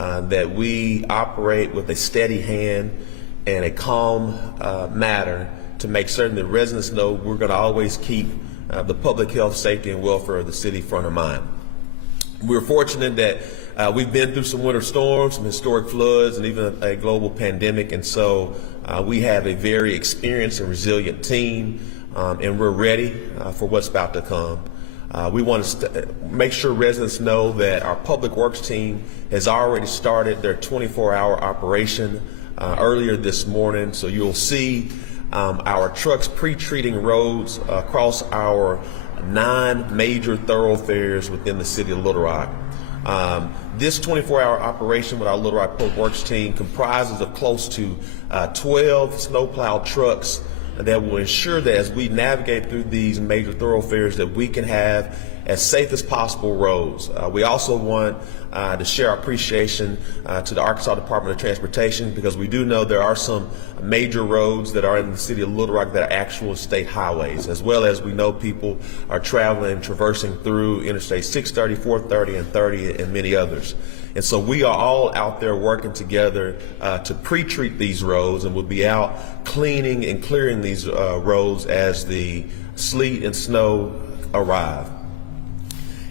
that we operate with a steady hand and a calm manner to make certain that residents know we're going to always keep the public health, safety, and welfare of the city front of mind. We're fortunate that we've been through some winter storms, some historic floods, and even a global pandemic, and so we have a very experienced and resilient team, and we're ready for what's about to come. We want to make sure residents know that our public works team has already started their 24-hour operation earlier this morning, so you'll see our trucks pre-treating roads across our 9 major thoroughfares within the city of Little Rock. This 24-hour operation with our Little Rock Public Works team comprises of close to 12 snowplow trucks that will ensure that as we navigate through these major thoroughfares that we can have as safe as possible roads. We also want to share our appreciation to the Arkansas Department of Transportation, because we do know there are some major roads that are in the city of Little Rock that are actual state highways, as well as we know people are traversing through Interstate 630, 430, and 30, and many others. And so we are all out there working together to pre-treat these roads, and we'll be out cleaning and clearing these roads as the sleet and snow arrive.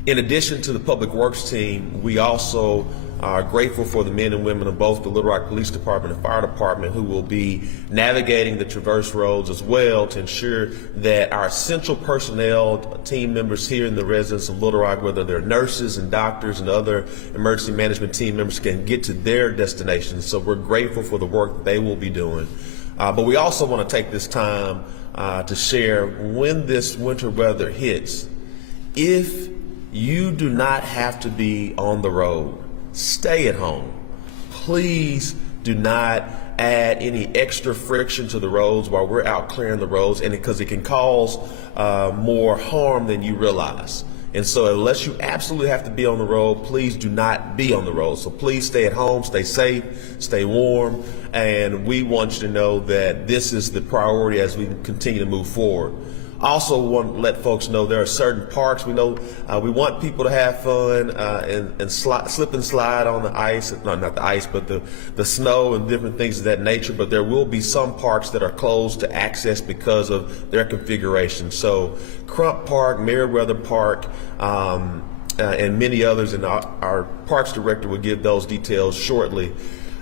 In addition to the Public Works team, we also are grateful for the men and women of both the Little Rock Police Department and Fire Department who will be navigating the traverse roads as well to ensure that our essential personnel, team members here in the residents of Little Rock, whether they're nurses and doctors and other emergency management team members, can get to their destinations. So we're grateful for the work that they will be doing. But we also want to take this time to share, when this winter weather hits, if you do not have to be on the road, stay at home. Please do not add any extra friction to the roads while we're out clearing the roads, and because it can cause more harm than you realize. And so unless you absolutely have to be on the road, please do not be on the road. So please stay at home, stay safe, stay warm, and we want you to know that this is the priority as we continue to move forward. Also want to let folks know there are certain parks. We know we want people to have fun and slip and slide on the ice, not the ice, but the snow and different things of that nature, but there will be some parks that are closed to access because of their configuration. So Crump Park, Meriwether Park, and many others, and our Parks Director will give those details shortly,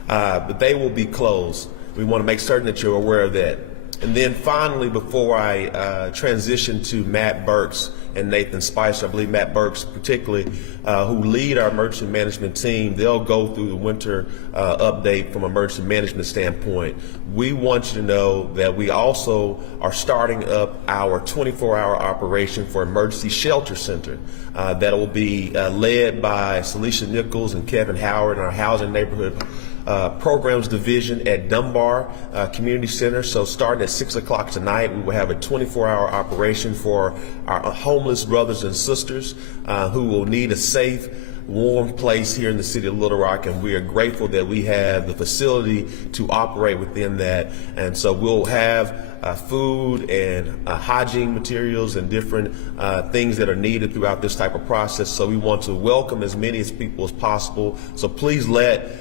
but they will be closed. We want to make certain that you're aware of that. And then finally, before I transition to Matt Burks and Nathan Spicer, I believe Matt Burks particularly, who lead our emergency management team, they'll go through the winter update from an emergency management standpoint. We want you to know that we also are starting up our 24-hour operation for Emergency Shelter Center. That will be led by Celicia Nichols and Kevin Howard in our Housing Neighborhood Programs Division at Dunbar Community Center. So starting at 6 o'clock tonight, we will have a 24-hour operation for our homeless brothers and sisters who will need a safe, warm place here in the city of Little Rock, and we are grateful that we have the facility to operate within that. And so we'll have food and hygiene materials and different things that are needed throughout this type of process. So we want to welcome as many as people as possible. So please let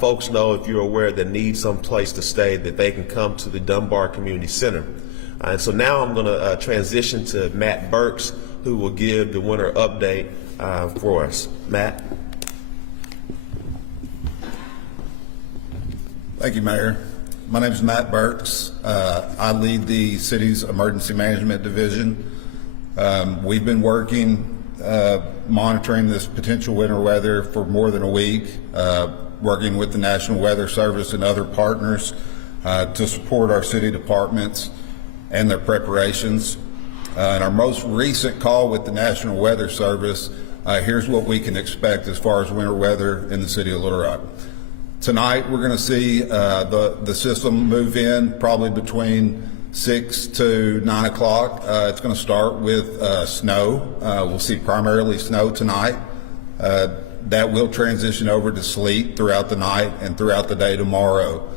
folks know, if you're aware that need some place to stay, that they can come to the Dunbar Community Center. And so now I'm going to transition to Matt Burks, who will give the winter update for us. Matt. Thank you, Mayor. My name is Matt Burks. I lead the city's emergency management division. We've been working, monitoring this potential winter weather for more than a week, working with the National Weather Service and other partners to support our city departments and their preparations. In our most recent call with the National Weather Service, here's what we can expect as far as winter weather in the city of Little Rock. Tonight, we're going to see the system move in probably between 6 to 9 o'clock. It's going to start with snow. We'll see primarily snow tonight. That will transition over to sleet throughout the night and throughout the day tomorrow.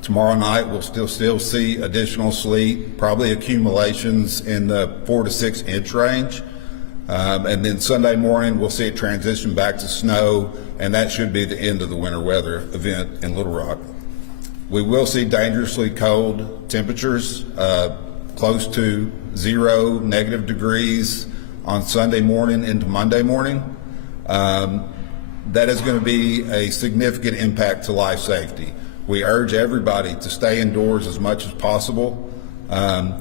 Tomorrow night, we'll still see additional sleet, probably accumulations in the 4 to 6 inch range. And then Sunday morning, we'll see it transition back to snow, and that should be the end of the winter weather event in Little Rock. We will see dangerously cold temperatures, close to 0 negative degrees on Sunday morning into Monday morning. That is going to be a significant impact to life safety. We urge everybody to stay indoors as much as possible.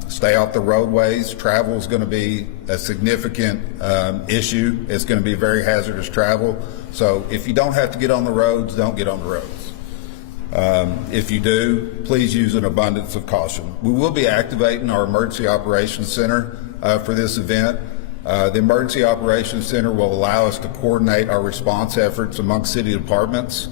Stay off the roadways. Travel is going to be a significant issue. It's going to be very hazardous travel. So if you don't have to get on the roads, don't get on the roads. If you do, please use an abundance of caution. We will be activating our Emergency Operations Center for this event. The Emergency Operations Center will allow us to coordinate our response efforts among city departments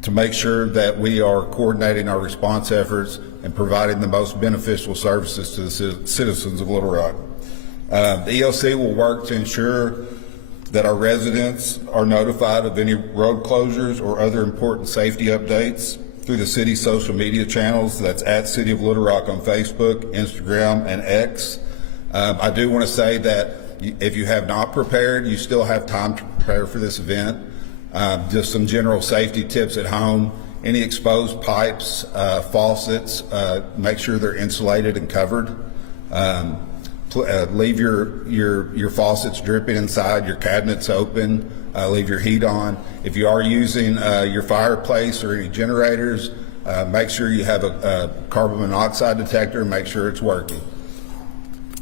to make sure that we are coordinating our response efforts and providing the most beneficial services to the citizens of Little Rock. The EOC will work to ensure that our residents are notified of any road closures or other important safety updates through the city's social media channels. That's at City of Little Rock on Facebook, Instagram, and X. I do want to say that if you have not prepared, you still have time to prepare for this event. Just some general safety tips at home. Any exposed pipes, faucets, make sure they're insulated and covered. Leave your faucets dripping inside, your cabinets open, leave your heat on. If you are using your fireplace or any generators, make sure you have a carbon monoxide detector and make sure it's working.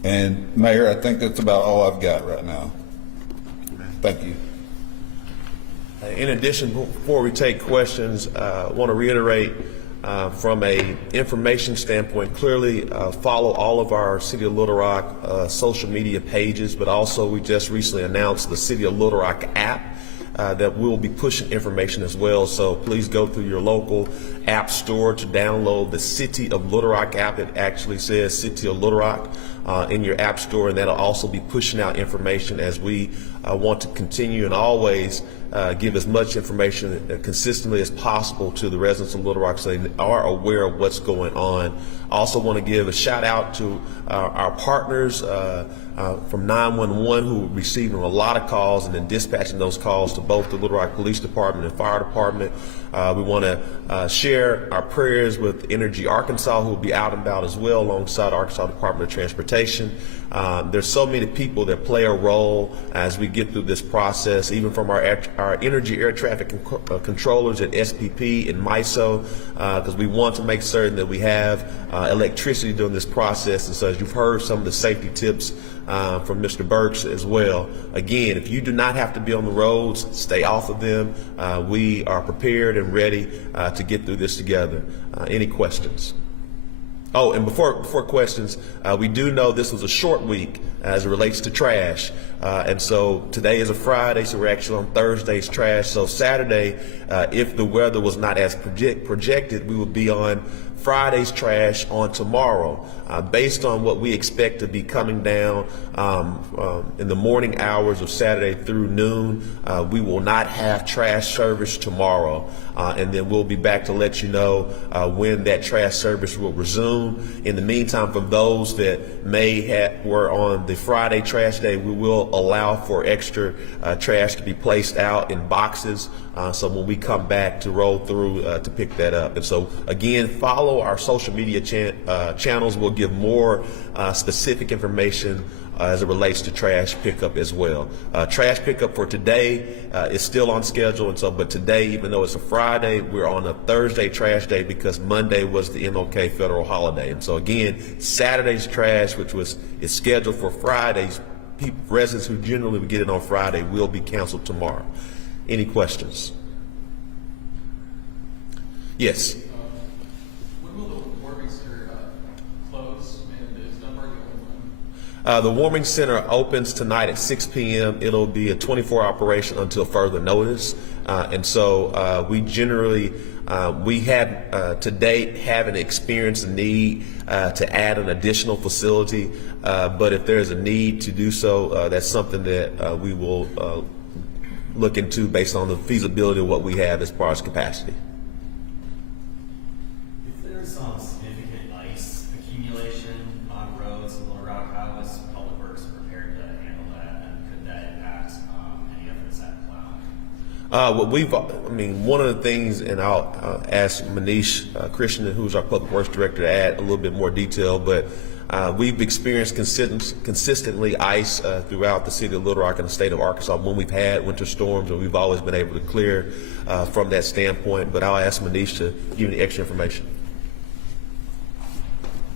And Mayor, I think that's about all I've got right now. Thank you. In addition, before we take questions, I want to reiterate from a information standpoint, clearly follow all of our City of Little Rock social media pages, but also we just recently announced the City of Little Rock app that will be pushing information as well. So please go through your local app store to download the City of Little Rock app. It actually says City of Little Rock in your app store, and that'll also be pushing out information as we want to continue and always give as much information consistently as possible to the residents of Little Rock so they are aware of what's going on. I also want to give a shout out to our partners from 911 who are receiving a lot of calls and then dispatching those calls to both the Little Rock Police Department and Fire Department. We want to share our prayers with Energy Arkansas, who will be out and about as well alongside Arkansas Department of Transportation. There's so many people that play a role as we get through this process, even from our energy air traffic controllers at SPP and MISO, because we want to make certain that we have electricity during this process. And so as you've heard some of the safety tips from Mr. Burks as well. Again, if you do not have to be on the roads, stay off of them. We are prepared and ready to get through this together. Any questions? Oh, and before questions, we do know this was a short week as it relates to trash. And so today is a Friday, so we're actually on Thursday's trash. So Saturday, if the weather was not as projected, we will be on Friday's trash on tomorrow. Based on what we expect to be coming down in the morning hours of Saturday through noon, we will not have trash service tomorrow. And then we'll be back to let you know when that trash service will resume. In the meantime, for those that were on the Friday trash day, we will allow for extra trash to be placed out in boxes. So when we come back to roll through to pick that up. And so again, follow our social media channels. We'll give more specific information as it relates to trash pickup as well. Trash pickup for today is still on schedule, and so but today, even though it's a Friday, we're on a Thursday trash day because Monday was the MLK federal holiday. And so again, Saturday's trash, which is scheduled for Fridays, residents who generally would get it on Friday will be canceled tomorrow. Any questions? Yes. When will the warming center close and is Dunbar the only one? The warming center opens tonight at 6 p.m. It'll be a 24 operation until further notice. And so we generally, we have to date haven't experienced a need to add an additional facility. But if there's a need to do so, that's something that we will look into based on the feasibility of what we have as far as capacity. If there's some significant ice accumulation What one of the things, and I'll ask Manish Krishnan, who's our Public Works Director, to add a little bit more detail, but we've experienced consistently ice throughout the city of Little Rock and the state of Arkansas when we've had winter storms, and we've always been able to clear from that standpoint, but I'll ask Manish to give you extra information.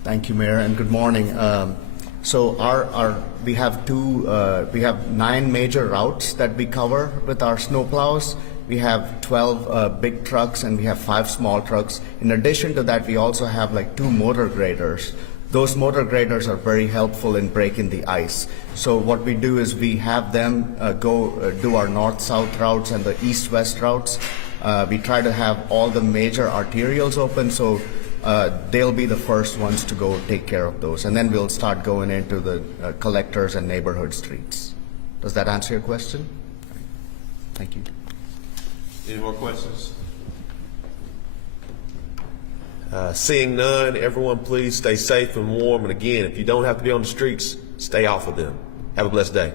Thank you, Mayor, and good morning. So we have 9 major routes that we cover with our snowplows. We have 12 big trucks and we have 5 small trucks. In addition to that, we also have like 2 motor graders. Those motor graders are very helpful in breaking the ice. So what we do is we have them go do our north-south routes and the east-west routes. We try to have all the major arterials open, so they'll be the first ones to go take care of those, and then we'll start going into the collectors and neighborhood streets. Does that answer your question? Thank you. Any more questions? Seeing none, everyone please stay safe and warm, and again, if you don't have to be on the streets, stay off of them. Have a blessed day.